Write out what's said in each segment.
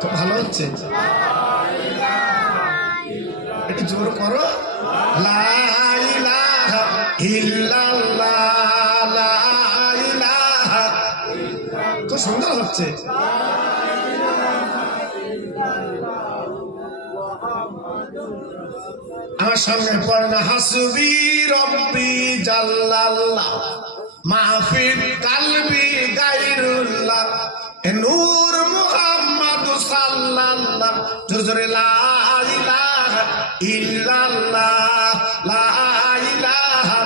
তো ভালো হচ্ছে? জোর করো। খুব সুন্দর হচ্ছে। আমার সঙ্গে পড়েন হাসবি রব্বি জাল্লাল্লাহ। মাহফিল কালবি গাইরুল্লাহ নূর মুহাম্মদ সাল্লাল্লাহ। জোরে জোরে, লা ইলাহা ইল্লাল্লাহ, লা ইলাহা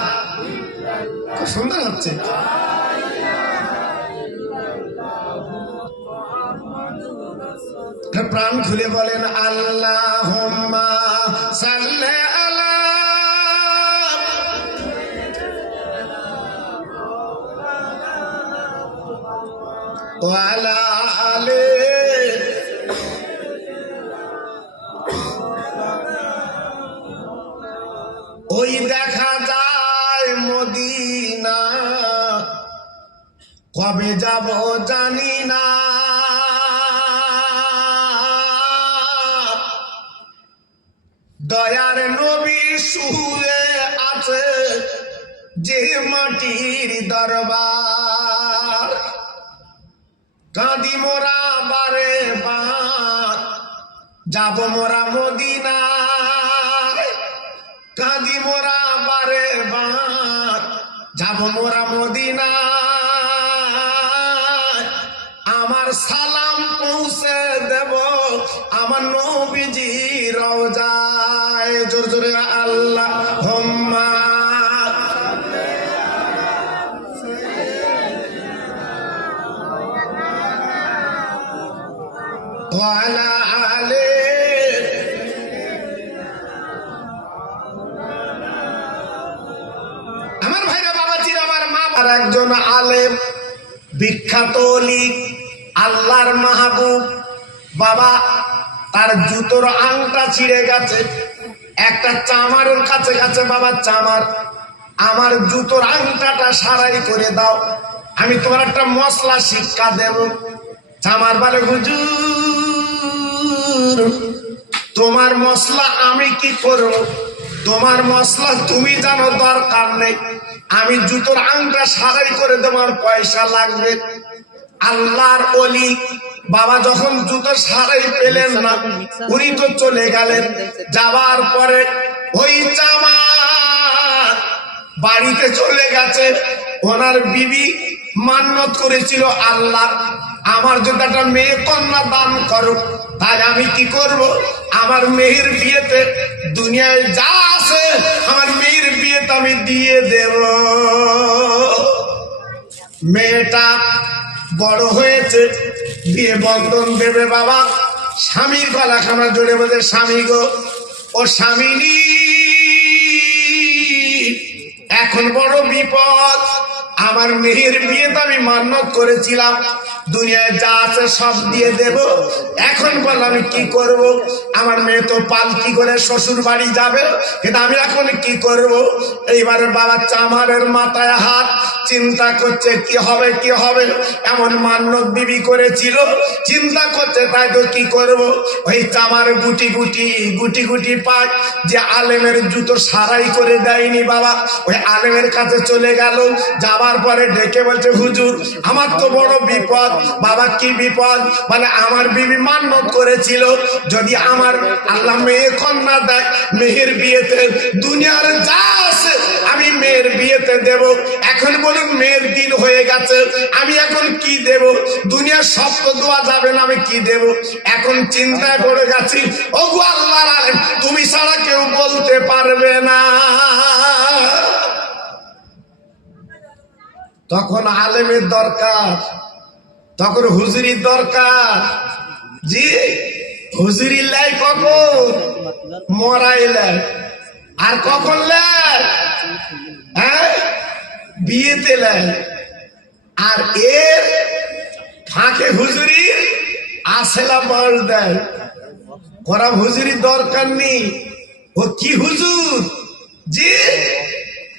খুব সুন্দর হচ্ছে। প্রাণ খুলে বলেন আল্লাহ সাল্লে ওই দেখা যায় মদিনা কবে যাব জানি না দয়ার নবী শুয়ে আছে যে মাটির দরবার কাঁদি মোরা বারে বার যাব মোরা মদিনায়। কাঁদি মোরা বারে বার যাব মোরা মদিনায়। আমার সালাম পৌঁছে দেব আমার নবীজি রওজায়। জোর জোরে আল্লাহ হোম্মা وعلى آله আমার ভাইরা বাবাজির আমার মা আর একজন আলেম বিখ্যাত লিক আল্লাহর মাহবুব বাবা তার জুতোর আংটা ছিঁড়ে গেছে একটা চামারের কাছে কাছে বাবা চামার আমার জুতোর আংটাটা সারাই করে দাও আমি তোমার একটা মশলা শিক্ষা দেব চামার বলে হুজুর তোমার মশলা আমি কি করব? তোমার মশলা তুমি জানো দরকার নেই। আমি জুতোর আংটা সারাই করে দেওয়ার পয়সা লাগবে। আল্লাহর অলি বাবা যখন জুতো সারাই পেলেন না, উনি তো চলে গেলেন। যাবার পরে ওই জামার বাড়িতে চলে গেছে। ওনার বিবি মান্নত করেছিল আল্লাহ। আমার যদি একটা মেয়ে কন্যা দান করো তাহলে আমি কি করব? আমার মেয়ের বিয়েতে দুনিয়ায় যা আছে, আমার মেয়ের বিয়েতে আমি দিয়ে দেব। মেয়েটা বড় হয়েছে, বিয়ে বন্ধন দেবে বাবা। স্বামীর গলা খানা জোরে বলে স্বামী গো, ও স্বামিনী, এখন বড় বিপদ। আমার মেয়ের বিয়েতে আমি মান্য করেছিলাম। দুনিয়ায় যা আছে সব দিয়ে দেব। এখন বল আমি কি করব? আমার মেয়ে তো পালকি করে শ্বশুর বাড়ি যাবে। কিন্তু আমি এখন কি করব? এইবারে বাবা চামারের মাথায় হাত চিন্তা করছে, কি হবে কি হবে? এমন মান্যত বিবি করেছিল। চিন্তা করছে, তাই তো কি করব? ওই চামার গুটি গুটি গুটি গুটি পায় যে আলেমের জুতো সারাই করে দেয়নি বাবা। ওই আলেমের কাছে চলে গেল, যাবার পরে ডেকে বলছে, হুজুর, আমার তো বড় বিপদ। বাবা, কি বিপদ? মানে আমার বিবি মান্যত করেছিল। যদি আমার আল্লাহ মেয়ে কন্যা দেয়, মেয়ের বিয়েতে দুনিয়ার যা আছে, আমি মেয়ের বিয়েতে দেব। এখন বলুন মেয়ের দিন হয়ে গেছে, আমি এখন কি দেব? দুনিয়ার সব তো দেওয়া যাবে না, আমি কি দেব? এখন চিন্তায় পড়ে গেছি ও গো আল্লাহ তুমি ছাড়া কেউ বলতে পারবে না। তখন আলেমের দরকার, তখন হুজুরির দরকার। জি, হুজুরি লাই কখন? মরাই আর কখন লাই বিয়েতে লাই। আর এর ফাঁকে হুজুরি আসেলা বল দেয়। ওরা হুজুরি দরকার নেই। ও কি হুজুর? যে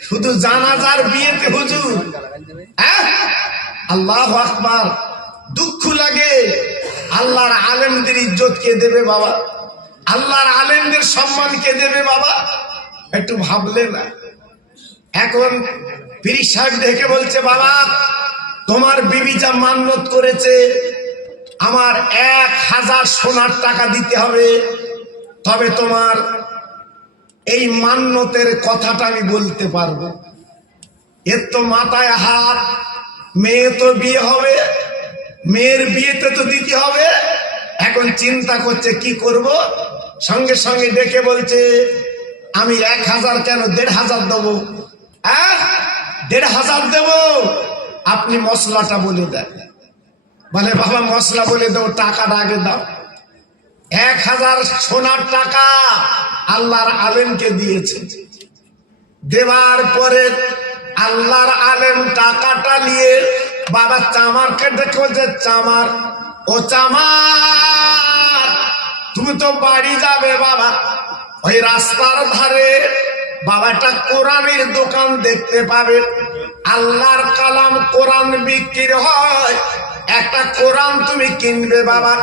শুধু জানাজার বিয়েতে হুজুর। হ্যাঁ? আল্লাহ আকবার। দুঃখ লাগে। আল্লাহর আলেমদের ইজ্জত কে দেবে বাবা? আল্লাহর আলেমদের সম্মান কে দেবে বাবা? একটু ভাবলে না। এখন সাহেব দেখে বলছে, বাবা, তোমার বিবি যা মান্যত করেছে, আমার এক হাজার সোনার টাকা দিতে হবে। তবে তোমার এই মান্যতের কথাটা আমি বলতে পারব। এর তো মাথায় হাত, মেয়ে তো বিয়ে হবে, মেয়ের বিয়েতে তো দিতে হবে। এখন চিন্তা করছে, কি করব? সঙ্গে সঙ্গে ডেকে বলছে, আমি এক হাজার কেন দেড় হাজার দেবো? দেড় হাজার দেব, আপনি মশলাটা বলে দেন। বলে, বাবা, মশলা বলে দেবো টাকাটা আগে দাও। এক হাজার সোনার টাকা আল্লাহর আলেমকে দিয়েছে। দেওয়ার পরে আল্লাহর আলেম টাকাটা নিয়ে বাবা চামারকে দেখো যে চামার, ও চামার, তুমি তো বাড়ি যাবে বাবা। ওই রাস্তার ধারে বাবাটা কোরআনের দোকান দেখতে পাবে। আল্লাহর কালাম কোরআন বিক্রি হয়। একটা কোরআন তুমি কিনবে বাবা।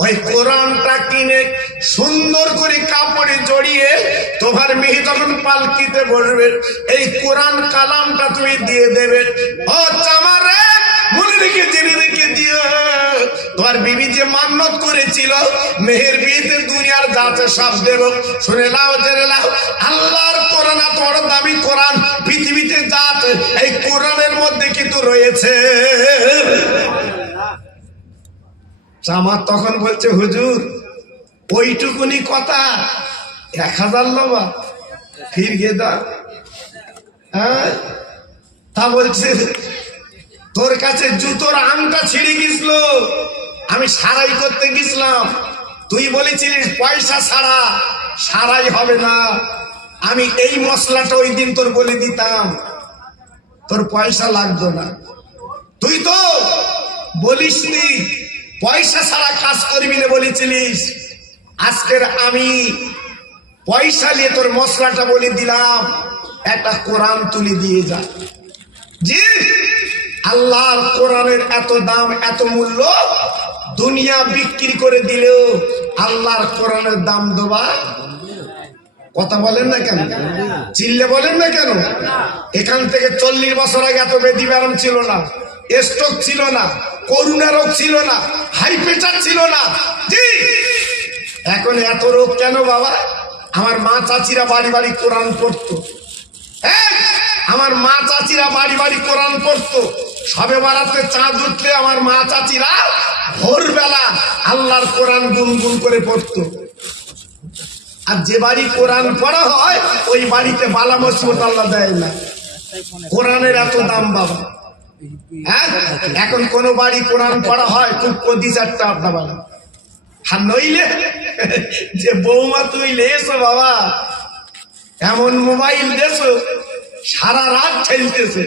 ওই কোরআনটা কিনে সুন্দর করে কাপড়ে জড়িয়ে তোমার মেয়ে যখন পালকিতে বসবে। এই কোরআন কালামটা তুমি দিয়ে দেবে। ও চামার মনে রেখে জেনে রেখে দিও। তোমার বিবি যে মান্যত করেছিল মেহের বিয়েতে দুনিয়ার যাতে সব দেব। শুনে নাও, জেনে নাও, আল্লাহর কোরআন বড় দামি কোরআন পৃথিবীতে যাত এই কোরআনের মধ্যে কিন্তু রয়েছে। আমার তখন বলছে, হুজুর, ওইটুকুনি কথা, এক হাজার লবা ফির গেদা হ্যাঁ? তা বলছে তোর কাছে জুতোর আংটা ছিঁড়ে গেছিল। আমি সারাই করতে গেছিলাম। তুই বলেছিলিস, পয়সা ছাড়া সারাই হবে না। আমি এই মশলাটা ওই দিন তোর বলে দিতাম। তোর পয়সা লাগতো না। তুই তো বলিসনি, পয়সা ছাড়া কাজ করবি না বলেছিলিস। আজকের আমি পয়সা নিয়ে তোর মশলাটা বলে দিলাম। একটা কোরআন তুলে দিয়ে যা। জি। আল্লাহর কোরআনের এত দাম এত মূল্য দুনিয়া বিক্রি করে দিলেও আল্লাহর কোরআনের দাম দেবা কথা বলেন না কেন? চিল্লে বলেন না কেন? এখান থেকে চল্লিশ বছর আগে এত বেদি ব্যারাম ছিল না স্ট্রোক ছিল না করুণা রোগ ছিল না হাই প্রেশার ছিল না। এখন এত রোগ কেন বাবা? আমার মা চাচিরা বাড়ি বাড়ি কোরআন পড়তো। হ্যাঁ, আমার মা চাচিরা বাড়ি বাড়ি কোরআন পড়তো। সবে বারাতে চাঁদ উঠলে আমার মা চাচিরা ভোরবেলা আল্লাহর কোরআন গুনগুন করে পড়তো। আর যে বাড়ি কোরআন পড়া হয়, ওই বাড়িতে বালা মসিবত আল্লাহ দেয় না। কোরআনের এত দাম বাবা। হ্যাঁ? এখন কোন বাড়ি কোরআন পড়া হয়, খুব কদি চারটা আপনার বাবা আর নইলে যে বৌমা তুই এসো বাবা, এমন মোবাইল দেছো সারা রাত ঠেলতেছে।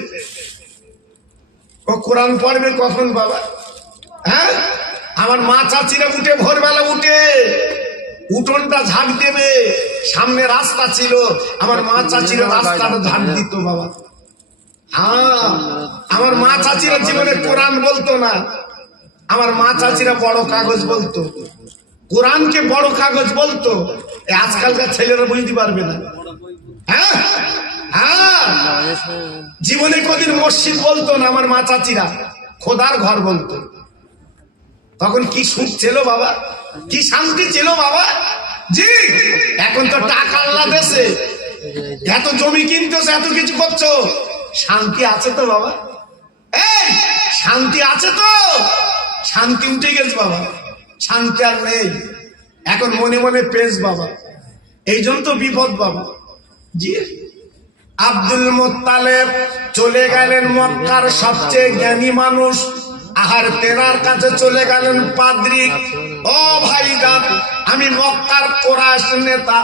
ও কোরআন পড়বে কখন বাবা? হ্যাঁ? আমার মা চাচিরা উঠে ভোরবেলা উঠে উঠোনটা ঝাঁক দেবে, সামনে রাস্তা ছিল। আমার মা চাচিরা রাস্তাটা ঝাঁক দিত বাবা। হ্যাঁ আমার মা চাচিরা জীবনে কোরআন বলতো না। আমার মা চাচিরা বড় কাগজ বলতো। কোরআনকে বড় কাগজ বলতো। আজকালকার ছেলেরা বুঝতে পারবে না। হ্যাঁ? হ্যাঁ। জীবনে কদিন মসজিদ বলতো না, আমার মা চাচিরা, খোদার ঘর বলতো। তখন কি সুখ ছিল বাবা? কি শান্তি ছিল বাবা? জি, এখন তো টাকা আল্লাহ দেশে। এত জমি কিনতেছো, এত কিছু করছ। শান্তি আছে তো বাবা? এই, শান্তি আছে তো। শান্তি উঠে গেছে বাবা। শান্তি আর নেই। এখন মনে মনে পেস বাবা। এই জন্য তো বিপদ বাবা। জি। আব্দুল মোত্তালেব চলে গেলেন মক্কার সবচেয়ে জ্ঞানী মানুষ। আহার তেনার কাছে চলে গেলেন পাদ্রিক ও ভাইজান আমি মক্কার কোরআশ নেতা,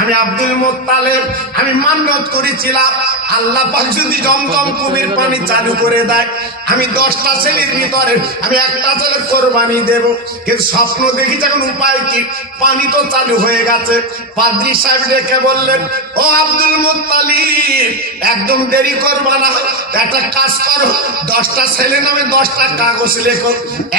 আমি আব্দুল মোত্তালেব, আমি মান্যত করেছিলাম। আল্লাহ যদি জমজম কুমির পানি চালু করে দেয়, আমি দশটা ছেলের ভিতরে আমি একটা ছেলে কোরবানি দেব। কিন্তু স্বপ্ন দেখি যখন উপায় কি? পানি তো চালু হয়ে গেছে। পাদ্রি সাহেব ডেকে বললেন, ও আব্দুল মোত্তালিব, একদম দেরি করবা না। একটা কাজ করো, দশটা ছেলে নামে দশটা কাগজ লেখো।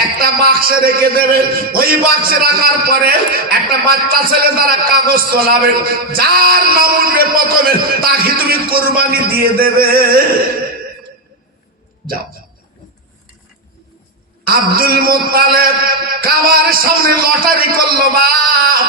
একটা বাক্সে রেখে দেবে। ওই বাক্সে রাখার পরে একটা বাচ্চা ছেলে তারা কাগজ তোলাবে, যার নাম উঠবে প্রথমে, তাকে তুমি কোরবানি দিয়ে দেবে। যাও। আব্দুল মোতালেব কাবার সামনে লটারি করল বাপ।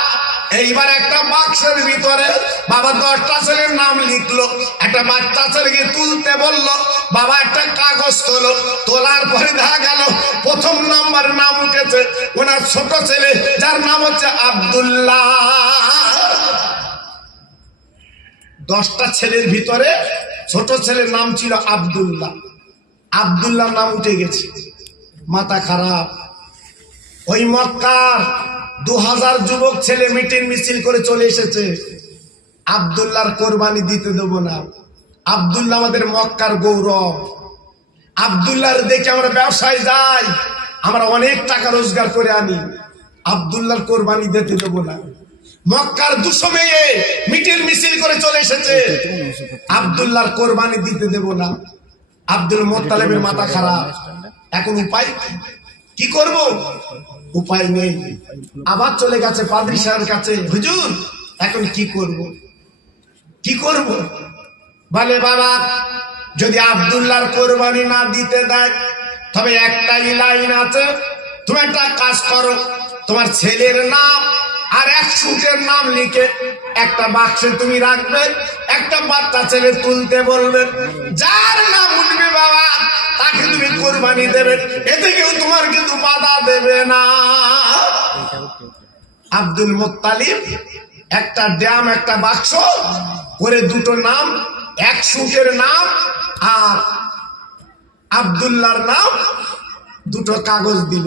এইবার একটা বাক্সের ভিতরে বাবা দশটা ছেলের নাম লিখলো, একটা বাচ্চা ছেলেকে তুলতে বলল, বাবা একটা কাগজ তোলো, তোলার পরে দেখা গেল প্রথম নাম্বার নাম উঠেছে ওনার ছোট ছেলে, যার নাম হচ্ছে আব্দুল্লাহ। দশটা ছেলের ভিতরে ছোট ছেলের নাম ছিল আব্দুল্লাহ। আব্দুল্লাহ নাম উঠে গেছে। মাথা খারাপ। ওই মক্কার দু হাজার যুবক ছেলে মিটিং মিছিল করে চলে এসেছে। আবদুল্লাহর কোরবানি দিতে দেব না। আবদুল্লাহ আমাদের মক্কার গৌরব। আবদুল্লাহর দেখে আমরা ব্যবসায় যাই, আমরা অনেক টাকা রোজগার করে আনি। আবদুল্লাহর কোরবানি দিতে দেব না। মক্কার দুশো মেয়ে মিটিং মিছিল করে চলে এসেছে। আবদুল্লাহর কোরবানি দিতে দেব না। আব্দুল মোত্তালেবের মাথা খারাপ। এখন উপায় কি? করব? উপায় নেই। আবার চলে গেছে পাদ্রি সাহেবের কাছে। হুজুর, এখন কি করব? কি করব? বলে, বাবা, যদি আব্দুল্লাহর কোরবানি না দিতে দেয়, তবে একটাই লাইন আছে। তুমি একটা কাজ করো, তোমার ছেলের নাম আর এক সুটের নাম লিখে একটা বাক্সে তুমি রাখবে, একটা বাচ্চা ছেলে তুলতে বলবে, যার নাম উঠবে তাকে তুমি কোরবানি দেবে, এতে কেউ তোমার কিন্তু বাধা দেবে না। আব্দুল মোত্তালিব, একটা ড্যাম, একটা বাক্স করে দুটো নাম, এক সুখের নাম আর আবদুল্লাহর নাম, দুটো কাগজ দিল।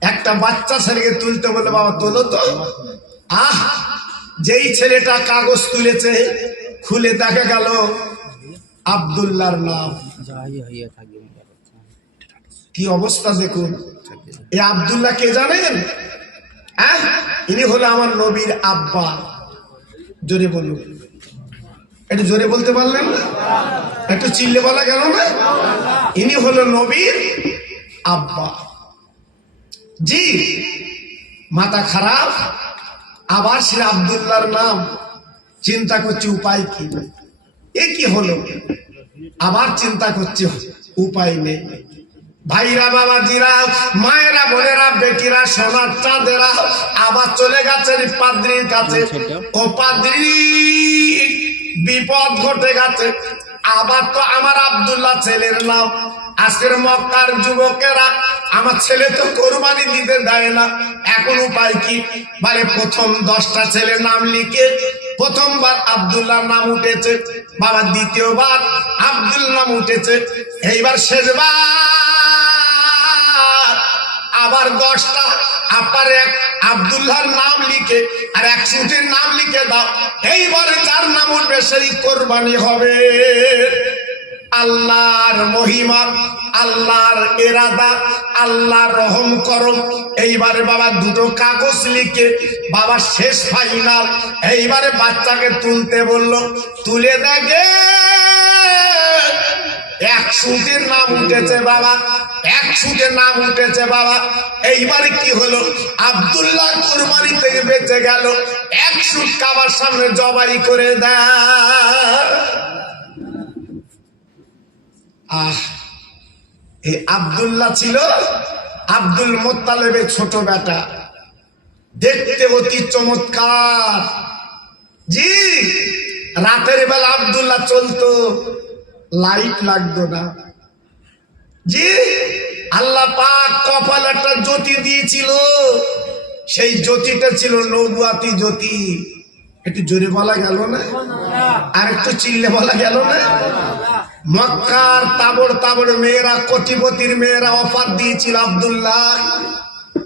একটা বাচ্চা ছেলেকে তুলতে বলে বাবা, তোলো তো। আহ, যেই ছেলেটা কাগজ তুলেছে, খুলে দেখা গেল আবদুল্লাহর নাম। কি অবস্থা দেখুন? এই আবদুল্লাহ কে জানেন? হ্যাঁ? ইনি হলো আমার নবীর আব্বা। জোরে বলুন। একটু জোরে বলতে পারলেন? একটু চিল্লে বলা গেল না? ইনি হলো নবীর আব্বা। জি, মাথা খারাপ, আবার সে আবদুল্লাহর নাম। চিন্তা করছে উপায় কি? এ কি হলো? আবার চিন্তা করছে উপায় নেই। ভাইরা বাবাজিরা মায়েরা বোনেরা বেটিরা সোনার চাঁদেরা আবার চলে গেছেন পাদ্রির কাছে। ও পাদ্রি বিপদ ঘটে গেছে। আবার তো আমার আব্দুল্লাহ ছেলের নাম। আজকের মক্কার যুবকেরা আমার ছেলে তো কোরবানি দিতে দেয় না। এখন উপায় কি? মানে প্রথম দশটা ছেলের নাম লিখে প্রথমবার আব্দুল্লাহ নাম উঠেছে। বাবা, দ্বিতীয়বার আব্দুল নাম উঠেছে। এইবার শেষবার। আবার দশটা। আপার এক আবদুল্লাহর নাম লিখে আর এক সুটির নাম লিখে দাও। এইবারে যার নাম উঠবে সেই কোরবানি হবে। আল্লাহর মহিমা, আল্লাহর এরাদা আল্লাহর রহম করম এইবারে বাবা দুটো কাগজ লিখে, বাবা শেষ ফাইনাল এইবারে বাচ্চাকে তুলতে বলল, তুলে দেখে এক সুটের নাম উঠেছে বাবা, এক সুটের নাম উঠেছে বাবা। এইবারে কি হলো? আব্দুল্লাহ কোরবানি থেকে বেঁচে গেল। এক সুট কাবার সামনে জবাই করে দেয়। আহ আব্দুল্লাহ ছিল আব্দুল মোত্তালেবের ছোট বেটা। দেখতে অতি চমৎকার। জি, রাতের বেলা আব্দুল্লাহ চলতো। লাইট লাগতো না। জি, আল্লাহ পাক কপাল একটা জ্যোতি দিয়েছিল। সেই জ্যোতিটা ছিল নবুয়াতি জ্যোতি। একটু জোরে বলা গেল না? আর একটু চিল্লে বলা গেল না? মক্কার তাবড় তাবড় মেয়েরা, কোটিপতির মেয়েরা অফার দিয়েছিল আব্দুল্লাহ,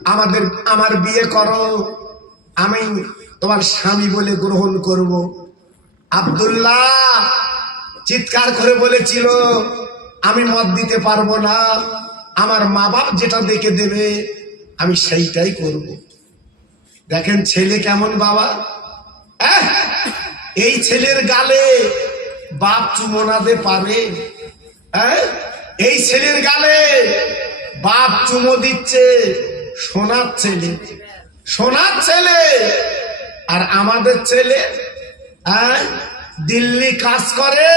আমাদের, আমার বিয়ে করো। আমি তোমার স্বামী বলে গ্রহণ করব। আব্দুল্লাহ চিৎকার করে বলেছিল, আমি মত দিতে পারব না। আমার মা বাপ যেটা দেখে দেবে, আমি সেইটাই করব। দেখেন ছেলে কেমন বাবা! এই ছেলের গালে বাপ চুমোনাতে পারে। এই ছেলের গালে বাপ চুমো দিচ্ছে সোনার ছেলে। সোনার ছেলে! আর আমাদের ছেলে দিল্লি কাজ করে,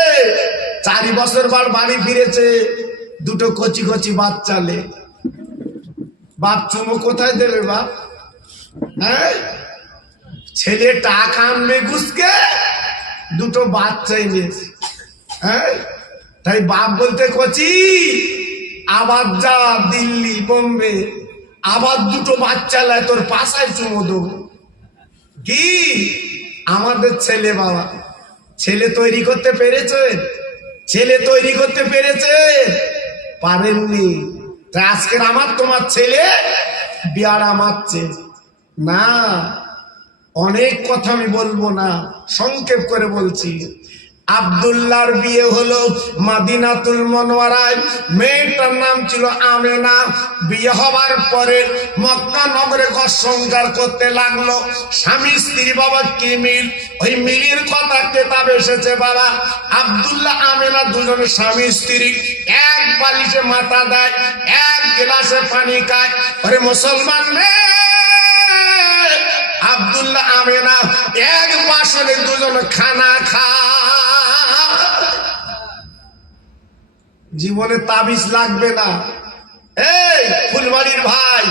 চারি বছর বার বাড়ি ফিরেছে, দুটো কচি কচি বাচ্চালে বাপ চুমো কোথায় দেবে বাপ? হ্যাঁ ছেলে টাকা আনবে ঘুষকে, দুটো বাচ্চা এনেছে হ্যাঁ? তাই বাপ বলতে কচি, আবার যা দিল্লি বোম্বে, আবার দুটো বাচ্চা লাই তোর পাশায় চুমো দেবো। কি? আমাদের ছেলে বাবা। ছেলে তৈরি করতে পেরেছে? ছেলে তৈরি করতে পেরেছে? পারেননি। তাই আজকের আমার তোমার ছেলে, বিয়ার মারছে না অনেক কথা আমি বলব না, সংক্ষেপ করে বলছি। আবদুল্লাহর বিয়ে হলো মাদিনাতুল মনোয়ারায়। মেয়েটার নাম ছিল আমেনা। বিয়ে হবার পরে মক্কা নগরে ঘর সংসার করতে লাগল। স্বামী, স্ত্রী, বাবা কি মিল? ওই মিলির কথা কেতাব এসেছে, বাবা। আবদুল্লাহ, আমেনা দুজনের স্বামী, স্ত্রী। এক বালিশে মাথা দেয়, এক গ্লাসে পানি খায়। ওরে মুসলমান মেয়ে আবদুল্লাহ আমেনা এক বাসনে দুজন খানা খা। জীবনে তাবিজ লাগবে না। এই ফুলবাড়ির ভাই,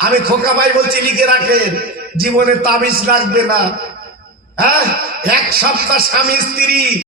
আমি খোকা ভাই বলছি, লিখে রাখেন, জীবনে তাবিজ লাগবে না। হ্যাঁ? এক সপ্তাহ স্বামী স্ত্রী